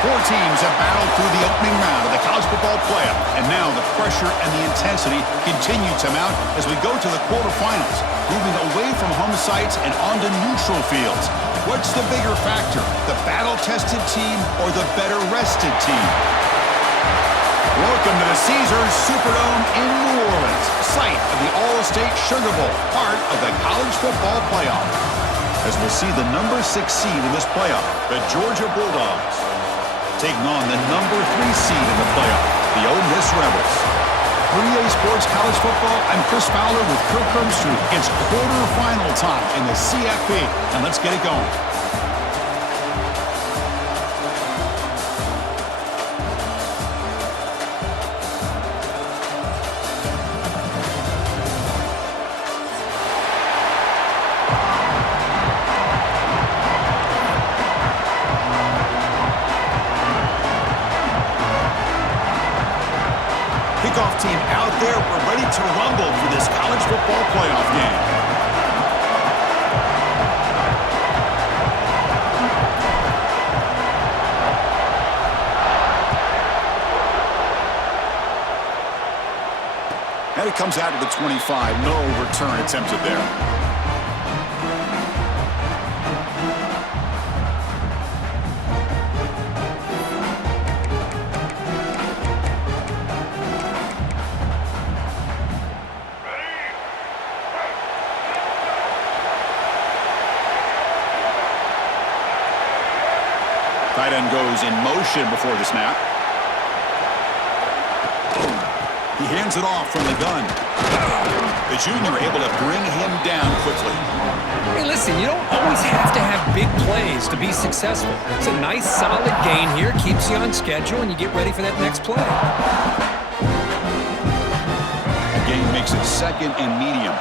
Four teams have battled through the opening round of the college football playoff, and now the pressure and the intensity continue to mount as we go to the quarterfinals, moving away from home sites and onto neutral fields. What's the bigger factor, the battle-tested team or the better-rested team? Welcome to the Caesars Superdome in New Orleans, site of the All-State Sugar Bowl, part of the college football playoff. As we'll see the number 6 seed in this playoff, the Georgia Bulldogs, taking on the number 3 seed in the playoff, the Ole Miss Rebels. For EA Sports College Football, I'm Chris Fowler with Kirk Herbstreit. It's quarterfinal time in the CFP, and let's get it going. Kickoff team out there. We're ready to rumble for this college football playoff game. And it comes out to the 25. No return attempted there. Tight end goes in motion before the snap. He hands it off from the gun. The junior able to bring him down quickly. Hey, listen, you don't always have to have big plays to be successful. It's a nice, solid gain here. Keeps you on schedule, and you get ready for that next play. The gain makes it second and medium.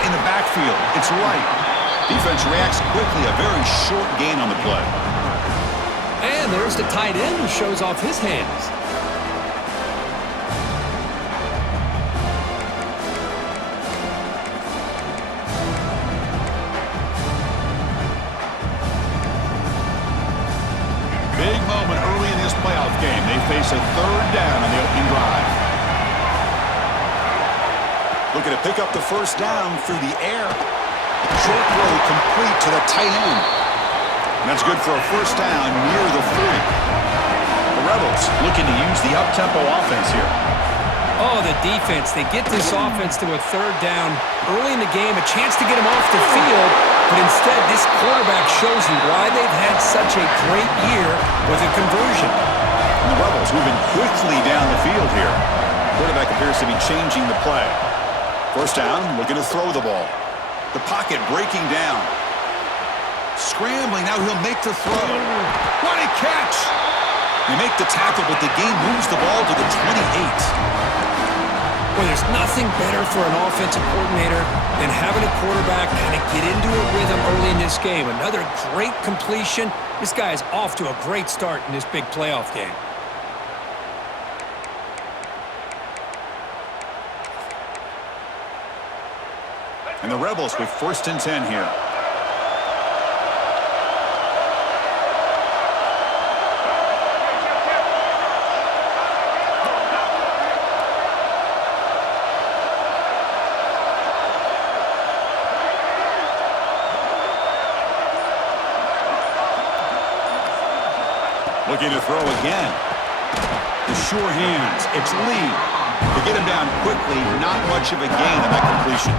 In the backfield, it's right. Defense reacts quickly, a very short gain on the play. And there's the tight end who shows off his hands. Big moment early in this playoff game. They face a third down on the opening drive. Looking to pick up the first down through the air. Short throw complete to the tight end. And that's good for a first down near the 40. The Rebels looking to use the up-tempo offense here. Oh, the defense. They get this offense to a third down early in the game, a chance to get him off the field, but instead this quarterback shows you why they've had such a great year with a conversion. And the Rebels moving quickly down the field here. Quarterback appears to be changing the play. First down, looking to throw the ball. The pocket breaking down. Scrambling, now he'll make the throw. What a catch! They make the tackle, but the game moves the ball to the 28. Well, there's nothing better for an offensive coordinator than having a quarterback kind of get into a rhythm early in this game. Another great completion. This guy is off to a great start in this big playoff game. And the Rebels with 1st and 10 here. Looking to throw again. The sure hands. It's Lee. To get him down quickly, not much of a gain on that completion.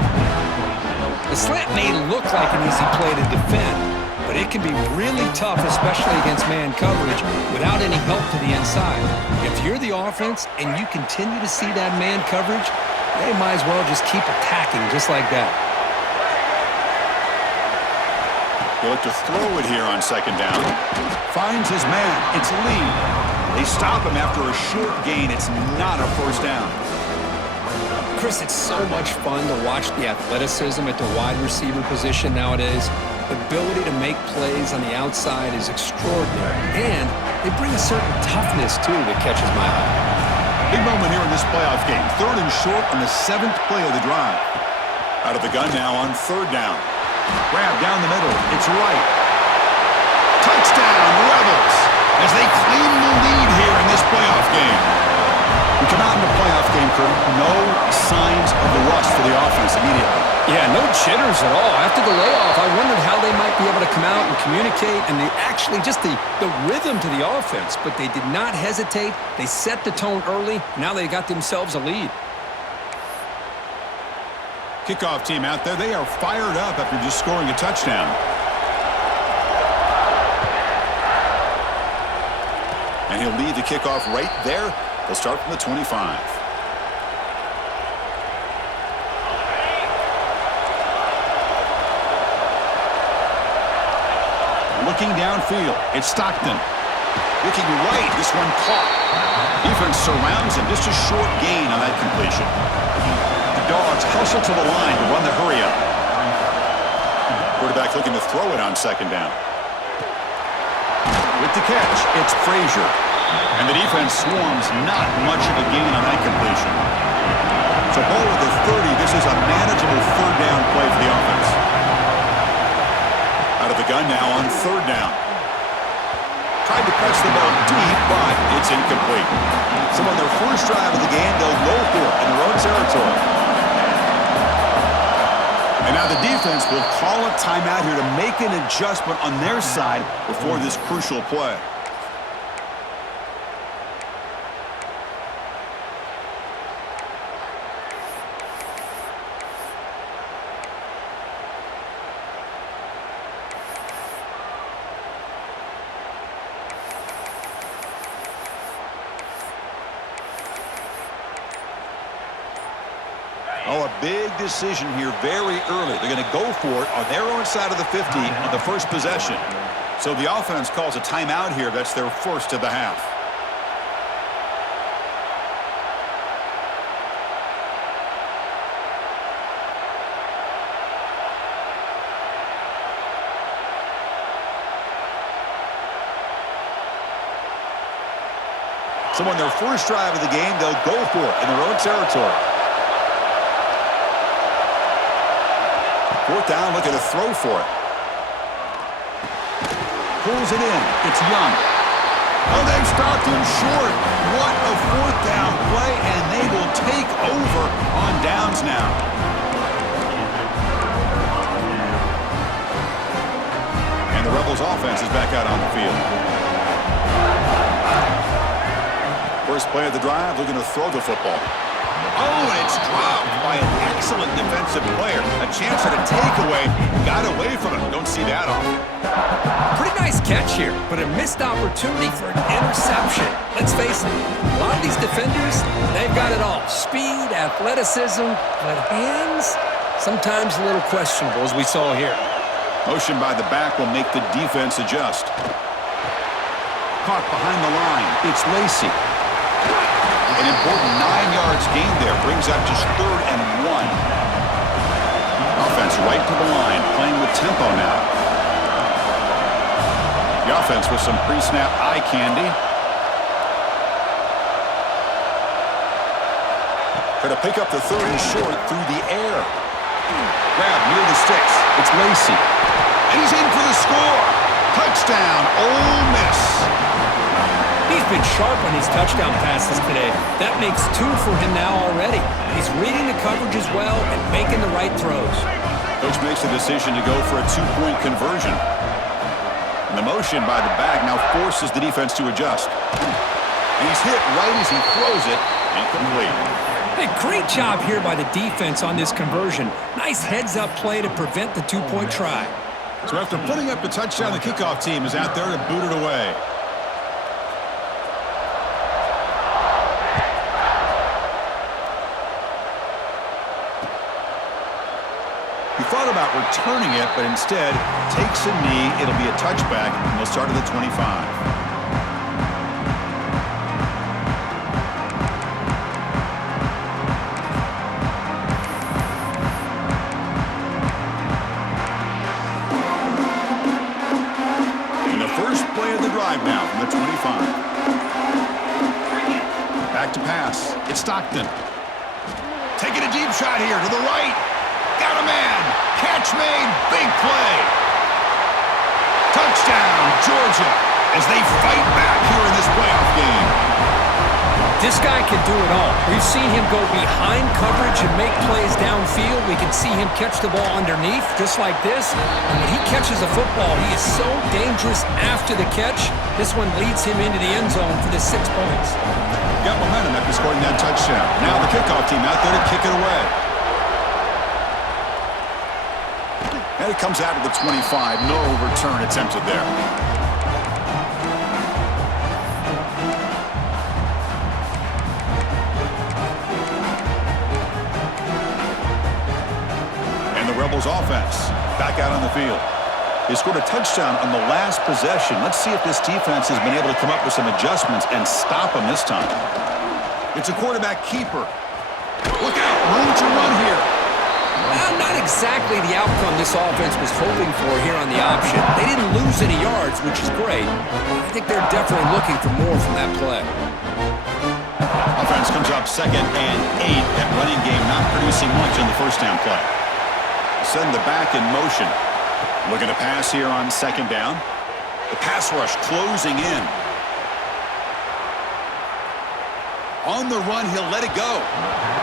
The slant may look like an easy play to defend, but it can be really tough, especially against man coverage, without any help to the inside. If you're the offense and you continue to see that man coverage, they might as well just keep attacking just like that. He'll look to throw it here on second down. Finds his man. It's Lee. They stop him after a short gain. It's not a first down. Chris, it's so much fun to watch the athleticism at the wide receiver position nowadays. The ability to make plays on the outside is extraordinary, and they bring a certain toughness, too, that catches my eye. Big moment here in this playoff game. 3rd and short on the 7th play of the drive. Out of the gun now on third down. Grab down the middle. It's right. Touchdown, Rebels, as they claim the lead here in this playoff game. We come out in the playoff game, Kurt. No signs of the rust for the offense immediately. Yeah, no jitters at all. After the layoff, I wondered how they might be able to come out and communicate and just the rhythm to the offense. But they did not hesitate. They set the tone early. Now they got themselves a lead. Kickoff team out there. They are fired up after just scoring a touchdown. And he'll lead the kickoff right there. They'll start from the 25. Looking downfield, it's Stockton. Looking right, this one caught. Defense surrounds him, just a short gain on that completion. The Dogs hustle to the line to run the hurry up. Quarterback looking to throw it on second down. With the catch, it's Frazier. And the defense swarms, not much of a gain on that completion. So ball with the 30, this is a manageable third down play for the offense. Out of the gun now on third down. Tried to press the ball deep, but it's incomplete. So on their first drive of the game, they'll go for it in their own territory. And now the defense will call a timeout here to make an adjustment on their side before this crucial play. Oh, a big decision here very early. They're going to go for it on their own side of the 50 on the first possession. So the offense calls a timeout here. That's their first of the half. So on their first drive of the game, they'll go for it in their own territory. Fourth down, looking to throw for it. Pulls it in. It's Young. Oh, they've stopped him short. What a fourth down play, and they will take over on downs now. And the Rebels offense is back out on the field. First play of the drive, looking to throw the football. Oh, and it's dropped by an excellent defensive player. A chance at a takeaway. Got away from him. Don't see that often. Pretty nice catch here, but a missed opportunity for an interception. Let's face it, a lot of these defenders, they've got it all. Speed, athleticism, but hands, sometimes a little questionable, as we saw here. Motion by the back will make the defense adjust. Caught behind the line. It's Lacy. An important 9 yards gain there. Brings up just 3rd and 1. Offense right to the line. Playing with tempo now. The offense with some pre-snap eye candy. Going to pick up the 3rd and short through the air. Grab near the sticks. It's Lacy. And he's in for the score. Touchdown, Ole Miss. He's been sharp on his touchdown passes today. That makes 2 for him now already. He's reading the coverage as well and making the right throws. Coach makes the decision to go for a 2-point conversion. And the motion by the back now forces the defense to adjust. And he's hit right as he throws it, incomplete. Hey, great job here by the defense on this conversion. Nice heads-up play to prevent the 2-point try. So after putting up the touchdown, the kickoff team is out there to boot it away. He thought about returning it, but instead takes a knee. It'll be a touchback, and they'll start at the 25. And the first play of the drive now from the 25. Back to pass. It's Stockton. Taking a deep shot here to the right. Got a man. Catch made. Big play. Touchdown, Georgia, as they fight back here in this playoff game. This guy can do it all. We've seen him go behind coverage and make plays downfield. We can see him catch the ball underneath, just like this. And when he catches a football, he is so dangerous after the catch. This one leads him into the end zone for the 6 points. Got momentum after scoring that touchdown. Now the kickoff team out there to kick it away. And it comes out of the 25. No return attempted there. And the Rebels offense back out on the field. They scored a touchdown on the last possession. Let's see if this defense has been able to come up with some adjustments and stop them this time. It's a quarterback keeper. Look out, room to run here. Well, not exactly the outcome this offense was hoping for here on the option. They didn't lose any yards, which is great. I think they're definitely looking for more from that play. Offense comes up 2nd and 8. That running game not producing much in the first down play. Send the back in motion. Looking to pass here on 2nd down. The pass rush closing in. On the run, he'll let it go.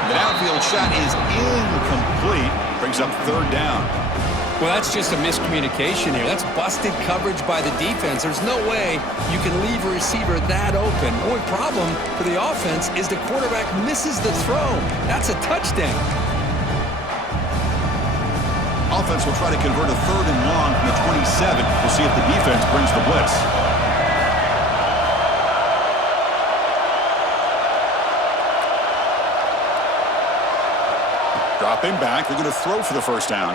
The downfield shot is incomplete. Brings up 3rd down. Well, that's just a miscommunication here. That's busted coverage by the defense. There's no way you can leave a receiver that open. The only problem for the offense is the quarterback misses the throw. That's a touchdown. Offense will try to convert a 3rd and long from the 27. We'll see if the defense brings the blitz. Dropping back. They're going to throw for the 1st down.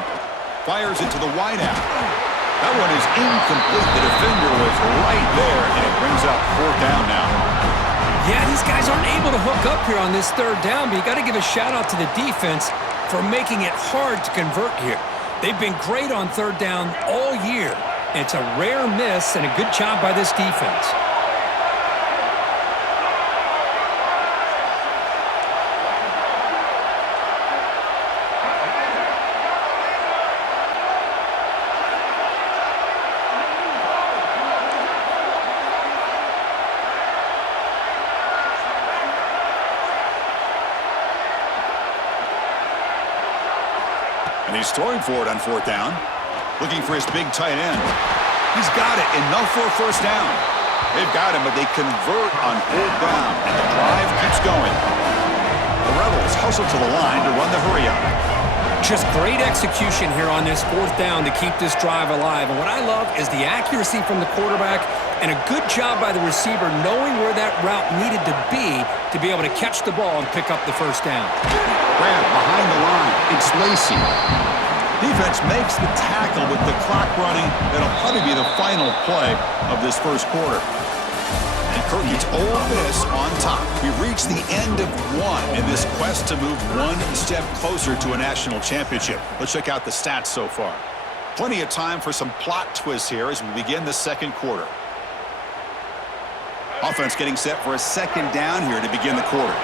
Fires it to the wideout. That one is incomplete. The defender was right there, and it brings up 4th down now. Yeah, these guys aren't able to hook up here on this 3rd down, but you got to give a shout-out to the defense for making it hard to convert here. They've been great on 3rd down all year. It's a rare miss and a good job by this defense. And he's throwing for it on 4th down. Looking for his big tight end. He's got it. Enough for a 1st down. They've got him, but they convert on 4th down. And the drive keeps going. The Rebels hustle to the line to run the hurry-up. Just great execution here on this 4th down to keep this drive alive. And what I love is the accuracy from the quarterback and a good job by the receiver knowing where that route needed to be able to catch the ball and pick up the 1st down. Grab behind the line. It's Lacey. Defense makes the tackle with the clock running. That'll probably be the final play of this 1st quarter. And Kirk gets Ole Miss on top. We've reached the end of one in this quest to move one step closer to a national championship. Let's check out the stats so far. Plenty of time for some plot twists here as we begin the 2nd quarter. Offense getting set for a 2nd down here to begin the quarter.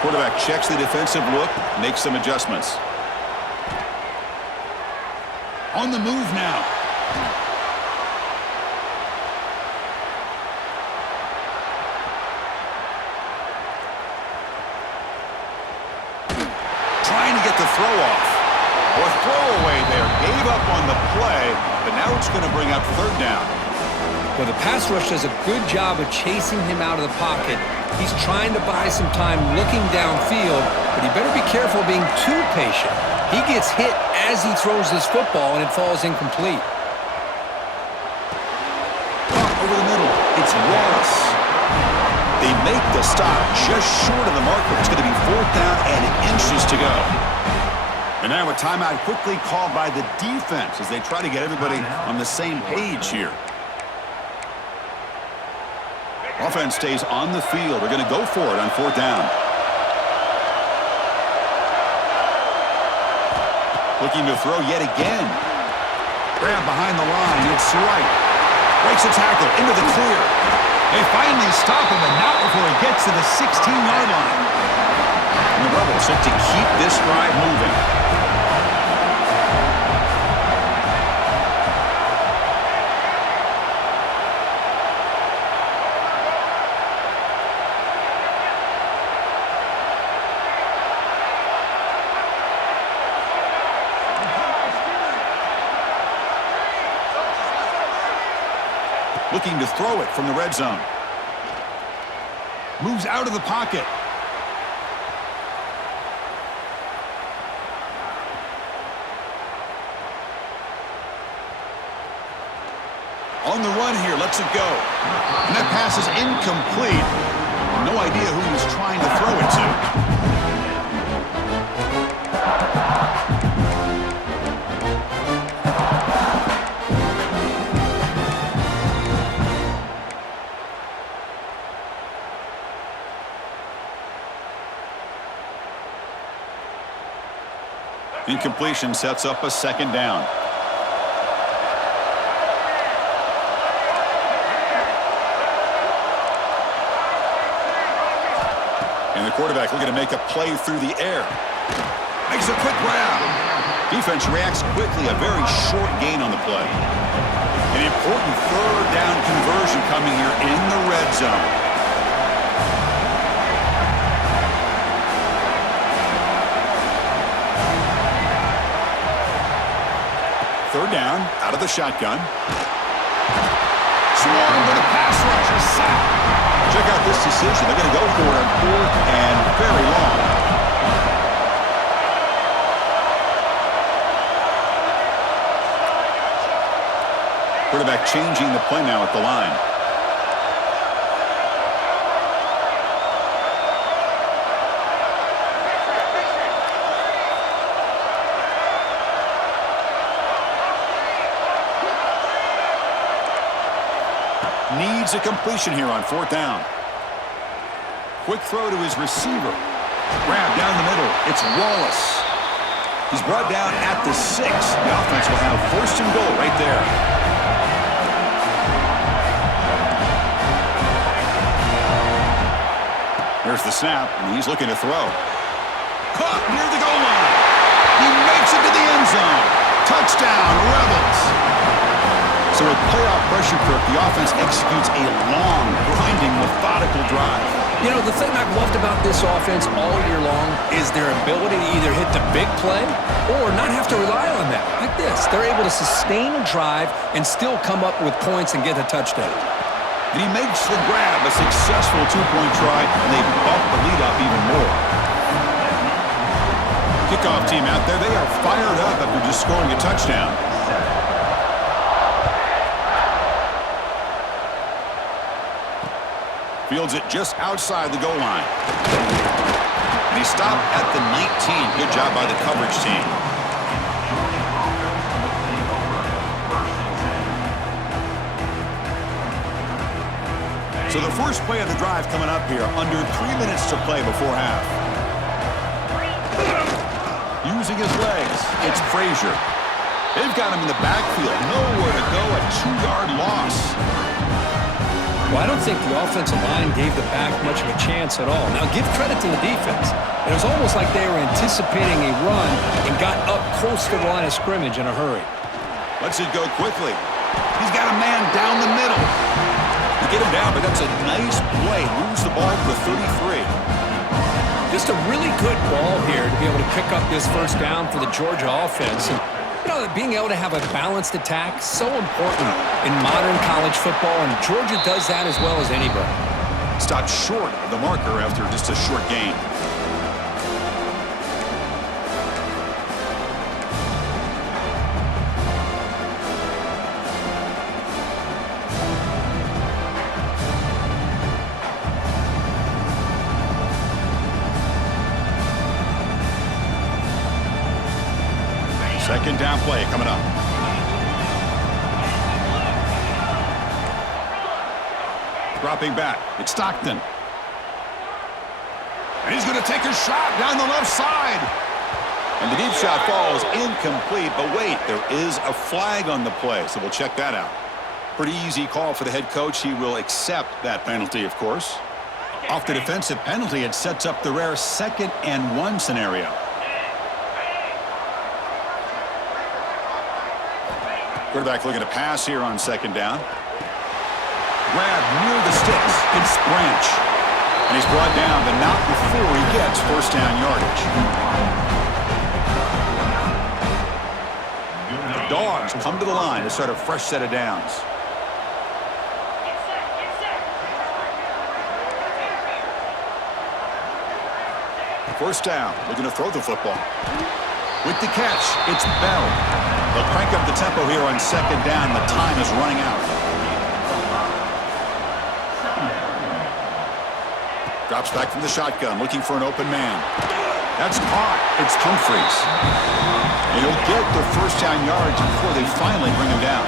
Quarterback checks the defensive look, makes some adjustments. On the move now. Trying to get the throw off. Or throwaway there. Gave up on the play, but now it's going to bring up 3rd down. Well, the pass rush does a good job of chasing him out of the pocket. He's trying to buy some time looking downfield, but he better be careful being too patient. He gets hit as he throws this football, and it falls incomplete. Over the middle, it's Wallace. They make the stop just short of the marker. It's going to be 4th down and inches to go. And now a timeout quickly called by the defense as they try to get everybody on the same page here. Offense stays on the field. They're going to go for it on 4th down. Looking to throw yet again. Grab behind the line. It's Wright. Breaks a tackle into the clear. They finally stop him, but not before he gets to the 16-yard line. And the Rebels set to keep this drive moving. Looking to throw it from the red zone. Moves out of the pocket. On the run here, lets it go. And that pass is incomplete. No idea who he was trying to throw it to. Incompletion sets up a second down. And the quarterback looking to make a play through the air. Makes a quick grab. Defense reacts quickly. A very short gain on the play. An important third down conversion coming here in the red zone. Third down, out of the shotgun. Swarm with a pass rush, a sack. Check out this decision. They're going to go for it on 4th and very long. Quarterback changing the play now at the line. Needs a completion here on 4th down. Quick throw to his receiver. Grab down the middle. It's Wallace. He's brought down at the 6. The offense will have 1st and goal right there. Here's the snap, and he's looking to throw. Caught near the goal line. He makes it to the end zone. Touchdown, Rebels. So with playoff pressure, Kirk, the offense executes a long, grinding, methodical drive. You know, the thing I've loved about this offense all year long is their ability to either hit the big play or not have to rely on that. Like this, they're able to sustain a drive and still come up with points and get a touchdown. And he makes the grab, a successful 2-point try, and they bump the lead up even more. Kickoff team out there, they are fired up after just scoring a touchdown. Fields it just outside the goal line. And he stopped at the 19. Good job by the coverage team. So the first play of the drive coming up here, under 3 minutes to play before half. Using his legs, it's Frazier. They've got him in the backfield. Nowhere to go, a 2-yard loss. Well, I don't think the offensive line gave the back much of a chance at all. Now, give credit to the defense. It was almost like they were anticipating a run and got up close to the line of scrimmage in a hurry. Lets it go quickly. He's got a man down the middle. To get him down, but that's a nice play. Moves the ball to the 33. Just a really good ball here to be able to pick up this first down for the Georgia offense. And, you know, being able to have a balanced attack is so important in modern college football, and Georgia does that as well as anybody. Stopped short of the marker after just a short gain. Second down play coming up. Dropping back. It's Stockton. And he's going to take a shot down the left side. And the deep shot falls incomplete. But wait, there is a flag on the play, so we'll check that out. Pretty easy call for the head coach. He will accept that penalty, of course. Off the defensive penalty, it sets up the rare 2nd and 1 scenario. Quarterback looking to pass here on 2nd down. Grab near the sticks. It's Branch. And he's brought down, but not before he gets 1st down yardage. The Dogs come to the line to start a fresh set of downs. First down, looking to throw the football. With the catch, it's Bell. They'll crank up the tempo here on 2nd down. The time is running out. Drops back from the shotgun, looking for an open man. That's caught. It's Humphries. And he'll get the 1st down yards before they finally bring him down.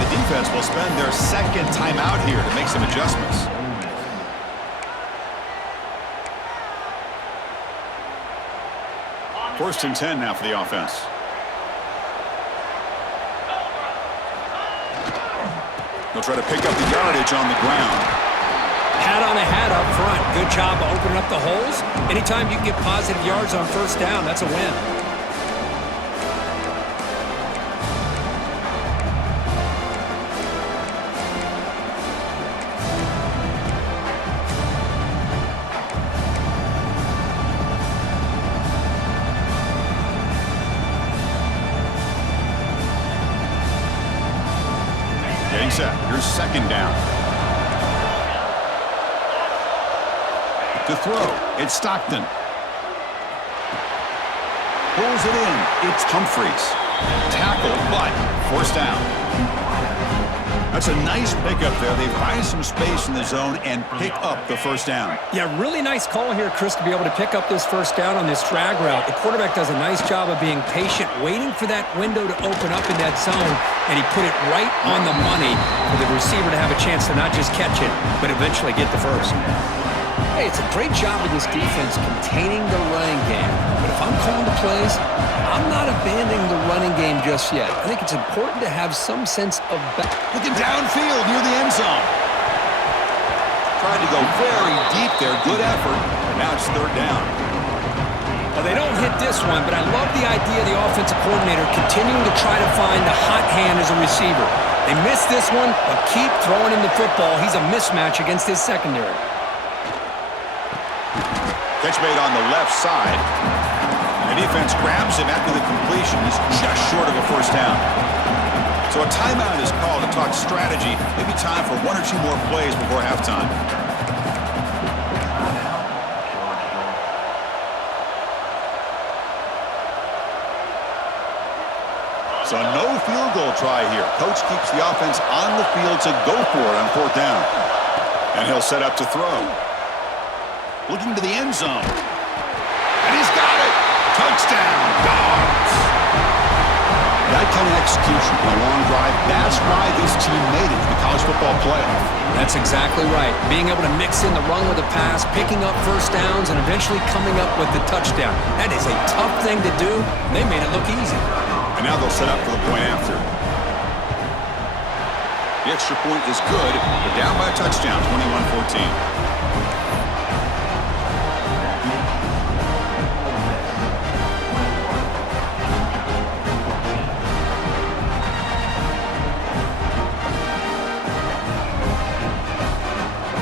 The defense will spend their 2nd timeout here to make some adjustments. First and 10 now for the offense. They'll try to pick up the yardage on the ground. Hat on a hat up front. Good job opening up the holes. Anytime you can get positive yards on 1st down, that's a win. Getting set. Here's 2nd down. To throw, it's Stockton. Pulls it in, it's Humphries. Tackle, but 1st down. That's a nice pickup there. They find some space in the zone and pick up the 1st down. Yeah, really nice call here, Chris, to be able to pick up this 1st down on this drag route. The quarterback does a nice job of being patient, waiting for that window to open up in that zone, and he put it right on the money for the receiver to have a chance to not just catch it, but eventually get the 1st. Hey, it's a great job of this defense containing the running game. But if I'm calling the plays, I'm not abandoning the running game just yet. I think it's important to have some sense of looking downfield near the end zone. Tried to go very deep there. Good effort. But now it's 3rd down. Well, they don't hit this one, but I love the idea of the offensive coordinator continuing to try to find the hot hand as a receiver. They missed this one, but keep throwing him the football. He's a mismatch against his secondary. Catch made on the left side. And the defense grabs him after the completion. He's just short of a 1st down. So a timeout is called to talk strategy. Maybe time for 1 or 2 more plays before halftime. So no field goal try here. Coach keeps the offense on the field to go for it on 4th down. And he'll set up to throw. Looking to the end zone. And he's got it. Touchdown, Dogs. That kind of execution on a long drive, that's why this team made it to the college football playoff. That's exactly right. Being able to mix in the run with the pass, picking up 1st downs, and eventually coming up with the touchdown. That is a tough thing to do. They made it look easy. And now they'll set up for the point after. The extra point is good. They're down by a touchdown, 21-14.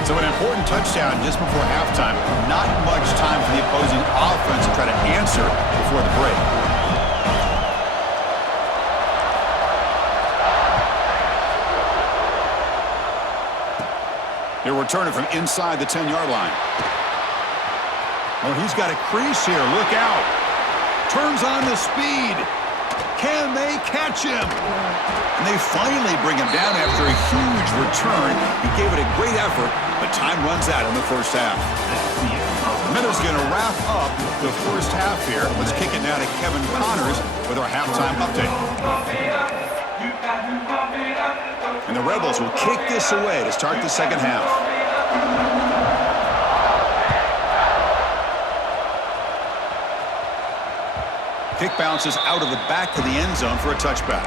So an important touchdown just before halftime. Not much time for the opposing offense to try to answer before the break. They're returning from inside the 10-yard line. Oh, he's got a crease here. Look out. Turns on the speed. Can they catch him? And they finally bring him down after a huge return. He gave it a great effort, but time runs out in the 1st half. Minutes going to wrap up the 1st half here. Let's kick it now to Kevin Connors with our halftime update. And the Rebels will kick this away to start the 2nd half. Kick bounces out of the back of the end zone for a touchback.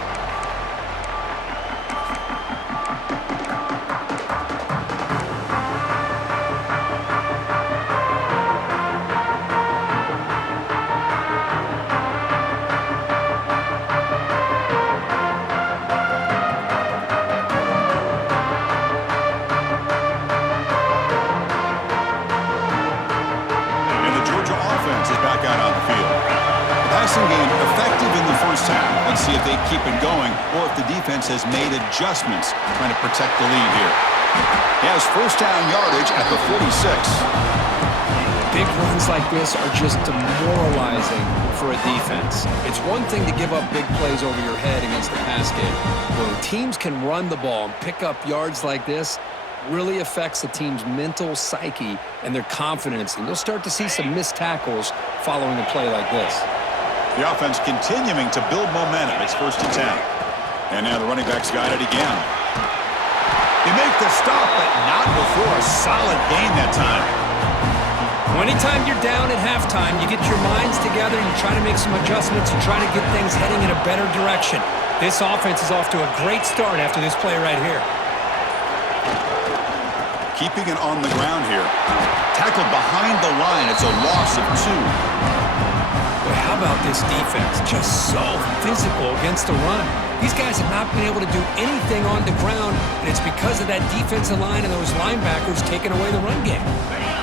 Effective in the first half. Let's see if they keep it going or if the defense has made adjustments trying to protect the lead here. He has first down yardage at the 46. Big runs like this are just demoralizing for a defense. It's one thing to give up big plays over your head against the pass game. When teams can run the ball and pick up yards like this, really affects the team's mental psyche and their confidence. And you'll start to see some missed tackles following a play like this. The offense continuing to build momentum. It's 1st and 10. And now the running back's got it again. They make the stop, but not before a solid gain that time. Anytime you're down at halftime, you get your minds together, you try to make some adjustments, you try to get things heading in a better direction. This offense is off to a great start after this play right here. Keeping it on the ground here. Tackled behind the line. It's a loss of 2. Boy, how about this defense? Just so physical against the run. These guys have not been able to do anything on the ground, and it's because of that defensive line and those linebackers taking away the run game.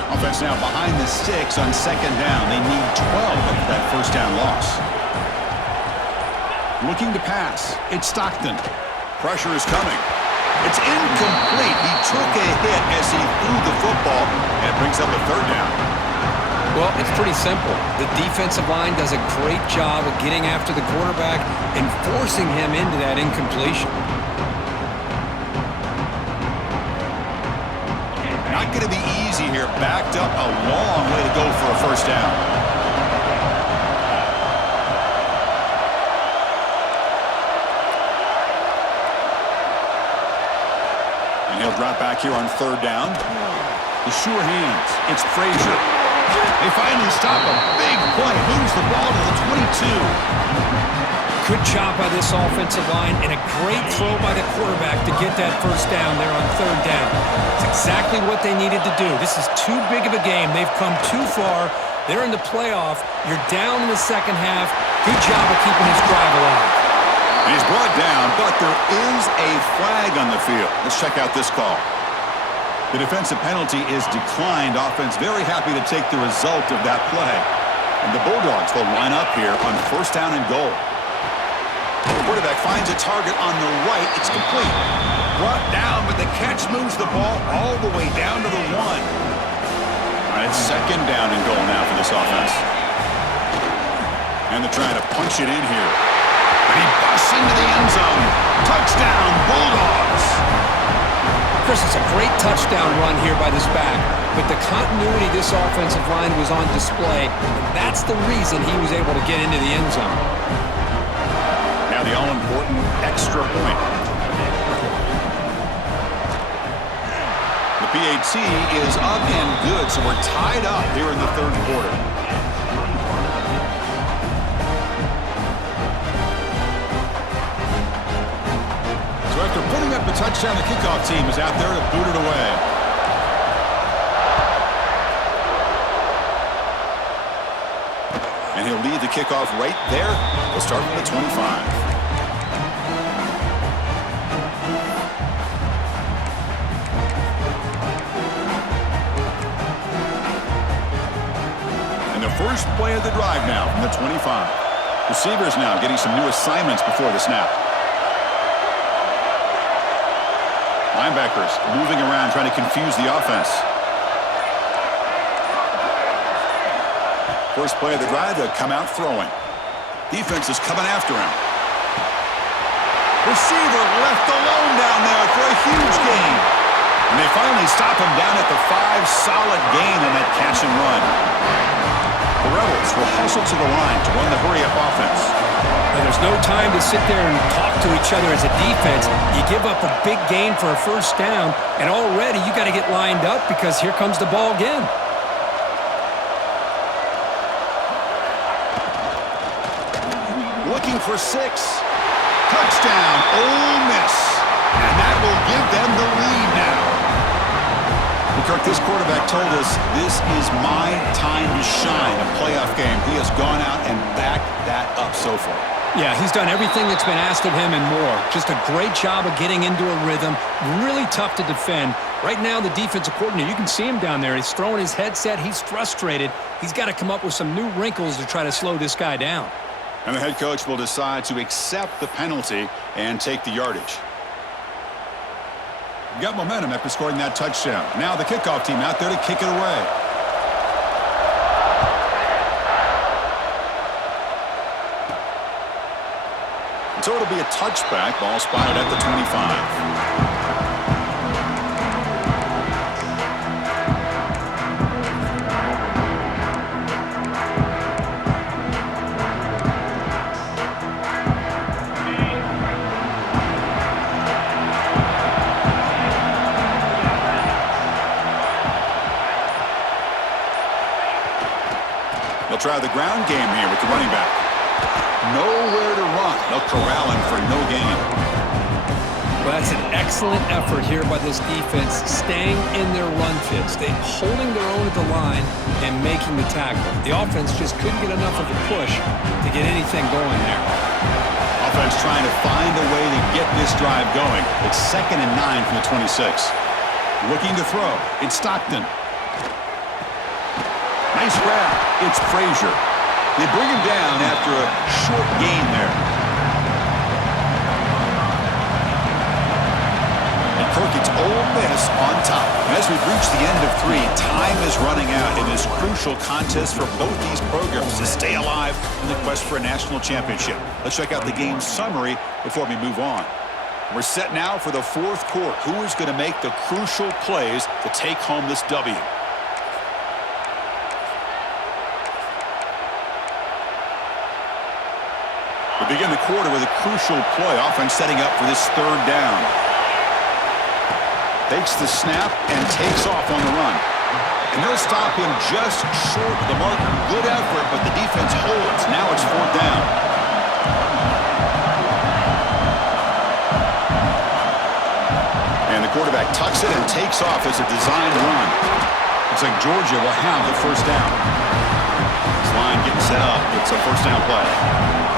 Offense now behind the 6 on 2nd down. They need 12 after that first down loss. Looking to pass. It's Stockton. Pressure is coming. It's incomplete. He took a hit as he threw the football, and it brings up a 3rd down. Well, it's pretty simple. The defensive line does a great job of getting after the quarterback and forcing him into that incompletion. Not going to be easy here. Backed up a long way to go for a first down. And he'll drop back here on 3rd down. The sure hands. It's Frazier. They finally stop a big play. Moves the ball to the 22. Good job by this offensive line and a great throw by the quarterback to get that first down there on 3rd down. It's exactly what they needed to do. This is too big of a game. They've come too far. They're in the playoff. You're down in the second half. Good job of keeping this drive alive. And he's brought down, but there is a flag on the field. Let's check out this call. The defensive penalty is declined. Offense very happy to take the result of that play. And the Bulldogs will line up here on 1st down and goal. The quarterback finds a target on the right. It's complete. Brought down, but the catch moves the ball all the way down to the 1. All right, it's 2nd down and goal now for this offense. And they're trying to punch it in here. And he busts into the end zone. Touchdown, Bulldogs. Chris, it's a great touchdown run here by this back, but the continuity of this offensive line was on display, and that's the reason he was able to get into the end zone. Now the all-important extra point. The PAT is up and good, so we're tied up here in the 3rd quarter. So after putting up the touchdown, the kickoff team is out there to boot it away. And he'll lead the kickoff right there. We'll start from the 25. First play of the drive now from the 25. Receivers now getting some new assignments before the snap. Linebackers moving around trying to confuse the offense. First play of the drive, they'll come out throwing. Defense is coming after him. Receiver left alone down there for a huge gain. And they finally stop him down at the 5. Solid gain in that catch and run. The Rebels will hustle to the line to run the hurry-up offense. And there's no time to sit there and talk to each other as a defense. You give up a big gain for a first down, and already you got to get lined up because here comes the ball again. Looking for 6. Touchdown, Ole Miss. And that will give them the lead now. Kirk, this quarterback told us this is my time to shine, a playoff game. He has gone out and backed that up so far. Yeah, he's done everything that's been asked of him and more. Just a great job of getting into a rhythm. Really tough to defend. Right now, the defensive coordinator, you can see him down there. He's throwing his headset. He's frustrated. He's got to come up with some new wrinkles to try to slow this guy down. And the head coach will decide to accept the penalty and take the yardage. Got momentum after scoring that touchdown. Now the kickoff team out there to kick it away. So it'll be a touchback. Ball spotted at the 25. They'll try the ground game here with the running back. Nowhere to run. They'll corral him for no gain. Well, that's an excellent effort here by this defense, staying in their run fits. They're holding their own at the line and making the tackle. The offense just couldn't get enough of a push to get anything going there. Offense trying to find a way to get this drive going. It's 2nd and 9 from the 26. Looking to throw. It's Stockton. Nice grab. It's Frazier. They bring him down after a short gain there. And Perkins Ole Miss on top. And as we've reached the end of 3, time is running out in this crucial contest for both these programs to stay alive in the quest for a national championship. Let's check out the game summary before we move on. We're set now for the 4th quarter. Who is going to make the crucial plays to take home this W? We begin the quarter with a crucial play. Offense setting up for this 3rd down. Takes the snap and takes off on the run. And they'll stop him just short of the marker. Good effort, but the defense holds. Now it's 4th down. And the quarterback tucks it and takes off as a designed run. Looks like Georgia will have the 1st down. This line getting set up. It's a 1st down play.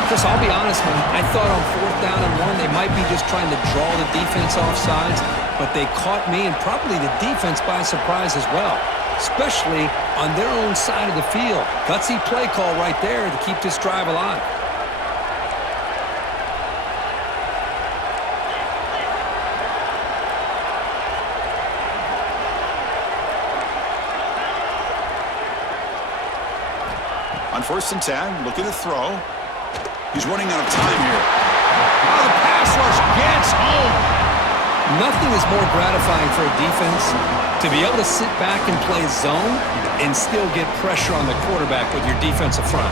Chris, I'll be honest, man. I thought on 4th down and 1, they might be just trying to draw the defense off sides, but they caught me and probably the defense by surprise as well, especially on their own side of the field. Gutsy play call right there to keep this drive alive. On 1st and 10, looking to throw. He's running out of time here. Oh, the pass rush gets home. Nothing is more gratifying for a defense to be able to sit back and play zone and still get pressure on the quarterback with your defensive front.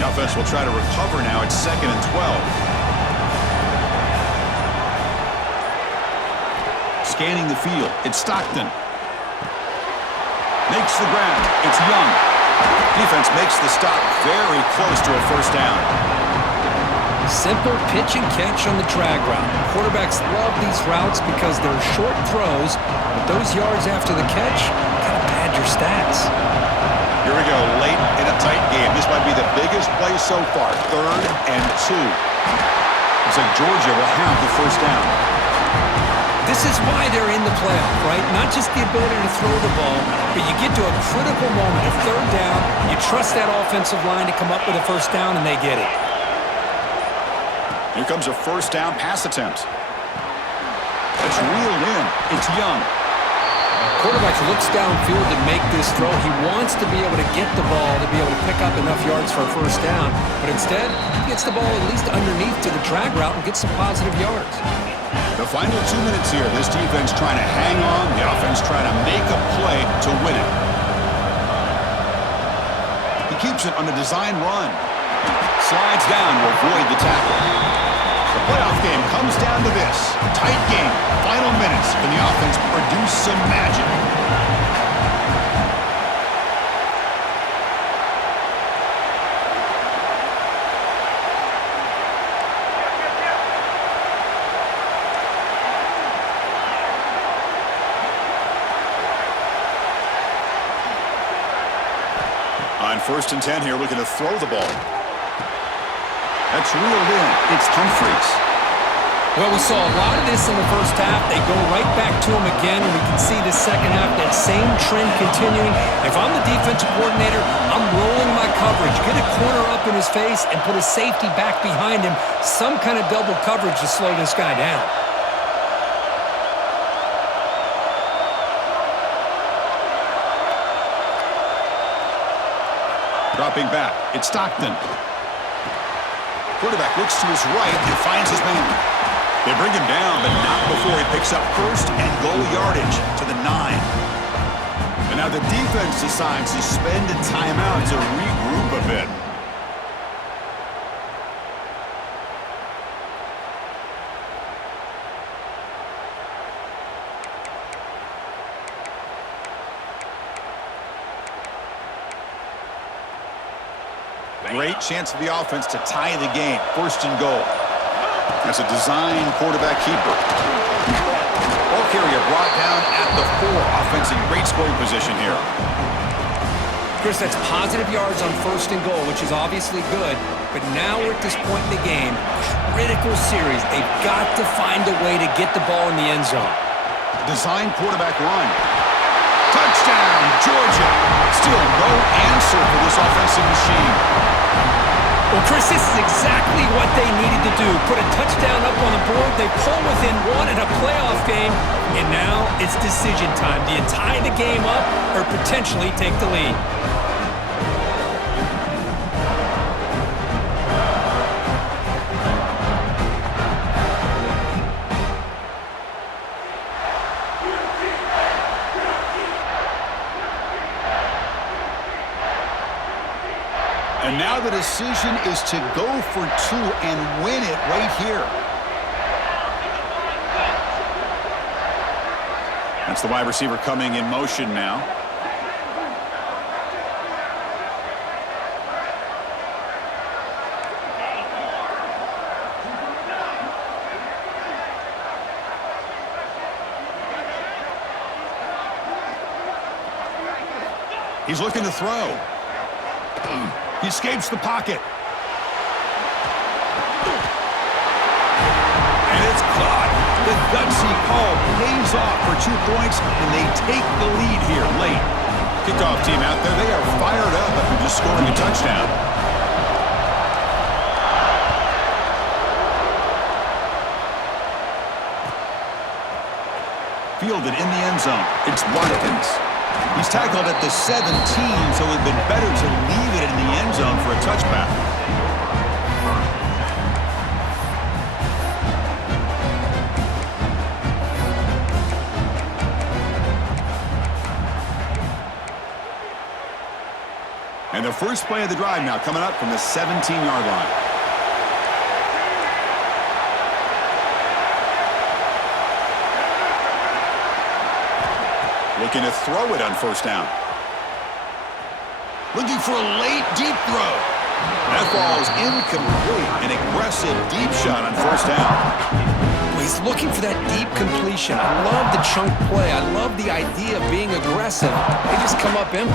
The offense will try to recover now. It's 2nd and 12. Scanning the field. It's Stockton. Makes the grab. It's Young. Defense makes the stop very close to a 1st down. Simple pitch and catch on the drag route. Quarterbacks love these routes because they're short throws, but those yards after the catch kind of pad your stats. Here we go, late in a tight game. This might be the biggest play so far. 3rd and 2. Looks like Georgia will have the 1st down. This is why they're in the playoff, right? Not just the ability to throw the ball, but you get to a critical moment, a 3rd down, you trust that offensive line to come up with a 1st down, and they get it. Here comes a 1st down pass attempt. It's reeled in. It's Young. Quarterback looks downfield to make this throw. He wants to be able to get the ball to be able to pick up enough yards for a 1st down, but instead, he gets the ball at least underneath to the drag route and gets some positive yards. The final 2 minutes here, this defense trying to hang on, the offense trying to make a play to win it. He keeps it on a design run. Slides down to avoid the tackle. The playoff game comes down to this. Tight game, final minutes. Can the offense produce some magic? On 1st and 10 here, looking to throw the ball. That's reeled in. It's Humphreys. Well, we saw a lot of this in the first half. They go right back to him again, and we can see the second half, that same trend continuing. If I'm the defensive coordinator, I'm rolling my coverage, get a corner up in his face, and put a safety back behind him, some kind of double coverage to slow this guy down. Dropping back, it's Stockton. Quarterback looks to his right and finds his man. They bring him down, but not before he picks up first and goal yardage to the 9. And now the defense decides to spend a timeout to regroup a bit. Great chance for the offense to tie the game. First and goal. That's a design quarterback keeper. Ball carrier brought down at the 4. Offense in great scoring position here. Chris, that's positive yards on first and goal, which is obviously good. But now we're at this point in the game. Critical series. They've got to find a way to get the ball in the end zone. Design quarterback run. Touchdown, Georgia. Still no answer for this offensive machine. Well, Chris, this is exactly what they needed to do. Put a touchdown up on the board. They pull within 1 in a playoff game. And now it's decision time. Do you tie the game up or potentially take the lead? And now the decision is to go for 2 and win it right here. That's the wide receiver coming in motion now. He's looking to throw. He escapes the pocket. And it's caught. The gutsy call pays off for 2 points, and they take the lead here late. Kickoff team out there, they are fired up after just scoring a touchdown. Fielded in the end zone. It's Watkins. He's tackled at the 17, so it would have been better to leave it in the end zone for a touchback. And the first play of the drive now coming up from the 17-yard line. Looking to throw it on first down. Looking for a late deep throw. That ball's incomplete. An aggressive deep shot on first down. He's looking for that deep completion. I love the chunk play. I love the idea of being aggressive. They just come up empty.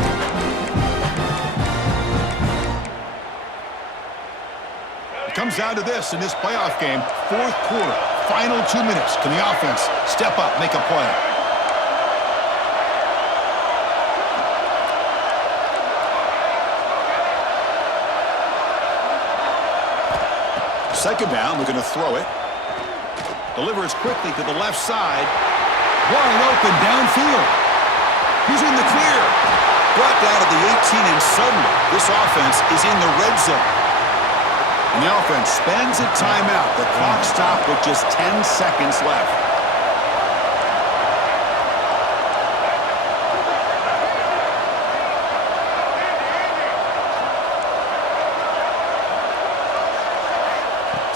It comes down to this in this playoff game. 4th quarter. Final 2 minutes. Can the offense step up, make a play? Second down, looking to throw it. Delivers quickly to the left side. Wide open downfield. He's in the clear. Brought down at the 18, and suddenly this offense is in the red zone. And the offense spends a timeout. The clock stopped with just 10 seconds left.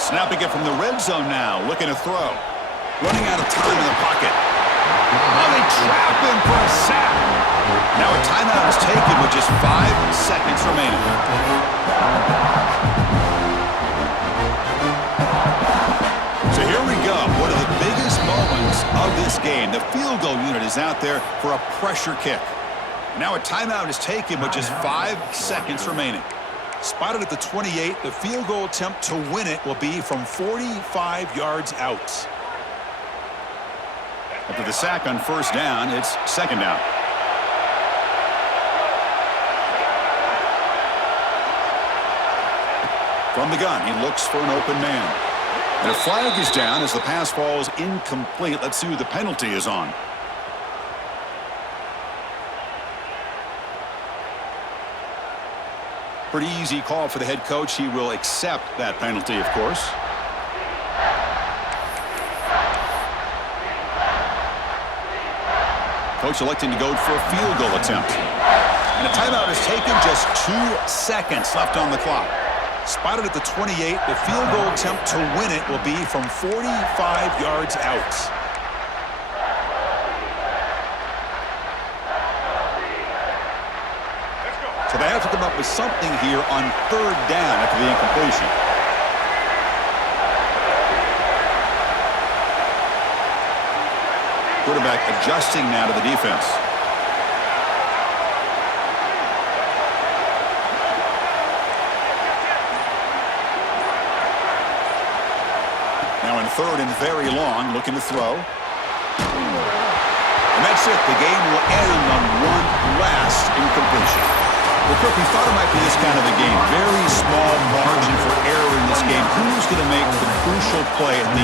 Snapping it from the red zone now, looking to throw. Running out of time in the pocket. Oh, they trap him for a sack. Now a timeout is taken with just 5 seconds remaining. So here we go. One of the biggest moments of this game. The field goal unit is out there for a pressure kick. Now a timeout is taken with just 5 seconds remaining. Spotted at the 28. The field goal attempt to win it will be from 45 yards out. After the sack on first down, it's second down. From the gun, he looks for an open man. And a flag is down as the pass falls incomplete. Let's see who the penalty is on. Pretty easy call for the head coach. He will accept that penalty, of course. Coach electing to go for a field goal attempt. And a timeout is taken, just 2 seconds left on the clock. Spotted at the 28. The field goal attempt to win it will be from 45 yards out. So they have to come up with something here on third down after the incompletion. Quarterback adjusting now to the defense. Now in third and very long, looking to throw. And that's it. The game will end on one last incompletion. Well, Kirk, we thought it might be this kind of a game. Very small margin for error in this game. Who's going to make the crucial play at the end?